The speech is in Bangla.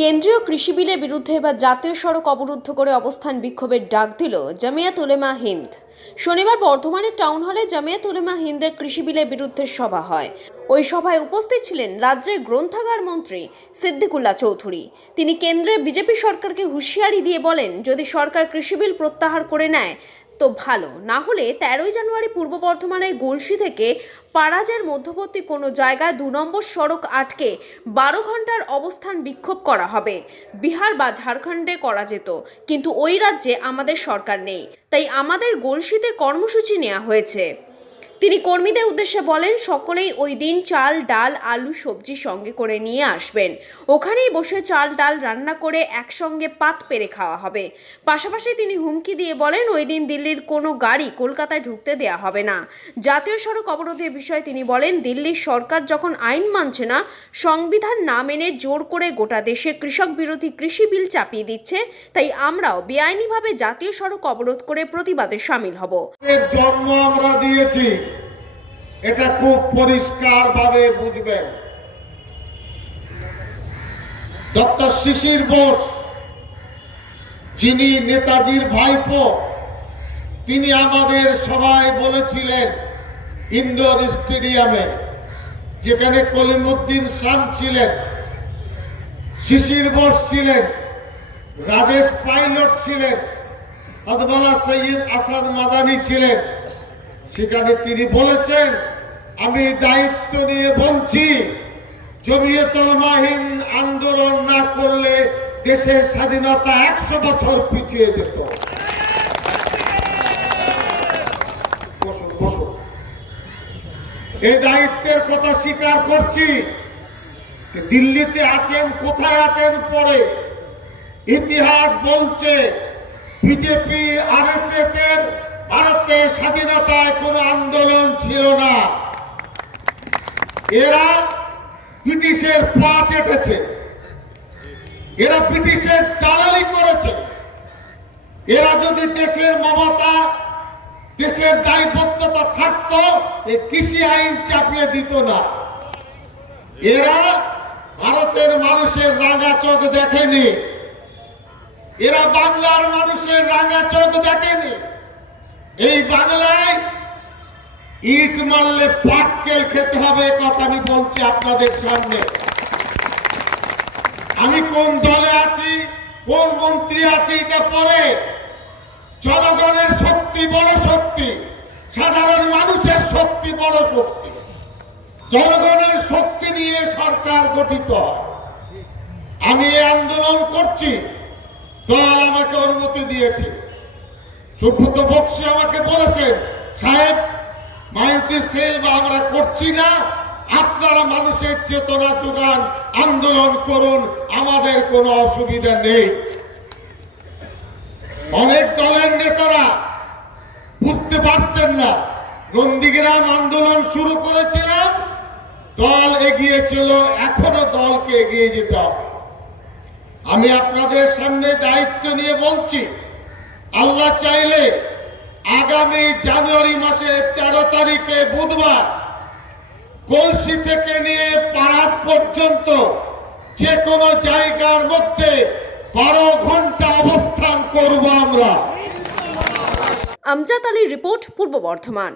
কেন্দ্রীয় কৃষি বিলের বিরুদ্ধে এবার জাতীয় সড়ক অবরুদ্ধ করে অবস্থান বিক্ষোভের ডাক দিল জামিয়াত উলেমা হিন্দ। শনিবার বর্ধমানের টাউন হলে জামিয়াত উলেমা হিন্দের কৃষি বিলের বিরুদ্ধে সভা হয়। ওই সভায় উপস্থিত ছিলেন রাজ্যের গ্রন্থাগার মন্ত্রী সিদ্দিকুল্লাহ চৌধুরী। তিনি কেন্দ্রের বিজেপি সরকারকে হুঁশিয়ারি দিয়ে বলেন, যদি সরকার কৃষি বিল প্রত্যাহার করে নেয় তো ভালো, না হলে 13 জানুয়ারি পূর্ব বর্ধমানের গলসি থেকে পারাজের মধ্যবর্তী কোনো জায়গায় 2 নম্বর সড়ক আটকে 12 ঘন্টার অবস্থান বিক্ষোভ করা হবে। বিহার বা ঝাড়খণ্ডে করা যেত, কিন্তু ওই রাজ্যে আমাদের সরকার নেই, তাই আমাদের গলসিতে কর্মসূচি নেওয়া হয়েছে। তিনি কর্মীদের উদ্দেশ্যে বলেন, সকলেই ওই দিন চাল, ডাল, আলু, সবজি সঙ্গে করে নিয়ে আসবেন। ওখানেই বসে চাল ডাল রান্না করে একসঙ্গে পাত পেরে খাওয়া হবে। পাশাপাশি তিনি হুমকি দিয়ে বলেন, ওই দিন দিল্লির কোনো গাড়ি কলকাতায় ঢুকতে দেওয়া হবে না। জাতীয় সড়ক অবরোধের বিষয়ে তিনি বলেন, দিল্লির সরকার যখন আইন মানছে না, সংবিধান না মেনে জোর করে গোটা দেশে কৃষক বিরোধী কৃষি বিল চাপিয়ে দিচ্ছে, তাই আমরাও বেআইনিভাবে জাতীয় সড়ক অবরোধ করে প্রতিবাদে সামিল হব। জন্ম আমরা দিয়েছি, এটা খুব পরিষ্কার ভাবে বুঝবেন। ডক্টর শিশির বোস, যিনি নেতাজির ভাইপো, তিনি আমাদের সবাই বলেছিলেন ইন্ডোর স্টেডিয়ামে, যেখানে কলিমুদ্দিন শাম ছিলেন, শিশির বোস ছিলেন, রাজেশ পাইলট ছিলেন, আদমালা সৈয়দ আসাদ মাদানি ছিলেন। সেখানে তিনি বলেছেন, আমি দায়িত্ব নিয়ে বলছি, জমিয়ত উলেমা হিন্দ আন্দোলন না করলে দেশের স্বাধীনতা 100 বছর পিছিয়ে যেত। এই দায়িত্বের কথা স্বীকার করছি। দিল্লিতে আছেন, কোথায় আছেন পরে ইতিহাস বলছে, বিজেপি আরএসএস এর ভারতের স্বাধীনতায় কোন আন্দোলন ছিল না। এরা ব্রিটিশের পা চেটেছে, এরা ব্রিটিশের দালালি করেছে। এরা যদি দেশের মমতা, দেশের দায়বদ্ধতা থাকতো, এই কৃষি আইন চাপিয়ে দিত না। এরা ভারতের মানুষের রাঙা চোখ দেখেনি, এরা বাংলার মানুষের রাঙা চোখ দেখেনি। এই বাংলায় ইট মারলে পাটকেল খেতে হবে, কথা আমি বলছি আপনাদের সামনে। আমি কোন দলে আছি, কোন মন্ত্রী আছি, এটা পরে। জনগণের শক্তি বড় শক্তি, সাধারণ মানুষের শক্তি বড় শক্তি। জনগণের শক্তি নিয়ে সরকার গঠিত হয়। আমি এই আন্দোলন করছি, দল আমাকে অনুমতি দিয়েছে। সুব্রত বক্সী আমাকে বলেছেন, সাহেব মাইনরিটি সেল বা আমরা করছি না, আপনারা মানুষের চেতনা যোগান, আন্দোলন করুন, আমাদের কোনো অসুবিধা নেই। অনেক দলের নেতারা বুঝতে পারছেন না, নন্দীগ্রাম আন্দোলন শুরু করেছিলাম, দল এগিয়েছিল, এখনো দলকে এগিয়ে যেতে হবে। আমি আপনাদের সামনে দায়িত্ব নিয়ে বলছি, আল্লাহ চাইলে আগামী জানুয়ারি মাসের 13 তারিখে বুধবার গলসি থেকে নিয়ে পারাদ পর্যন্ত যে কোনো জায়গার মধ্যে 12 ঘন্টা অবস্থান করব আমরা। আমজাদ আলীর রিপোর্ট, পূর্ব বর্ধমান।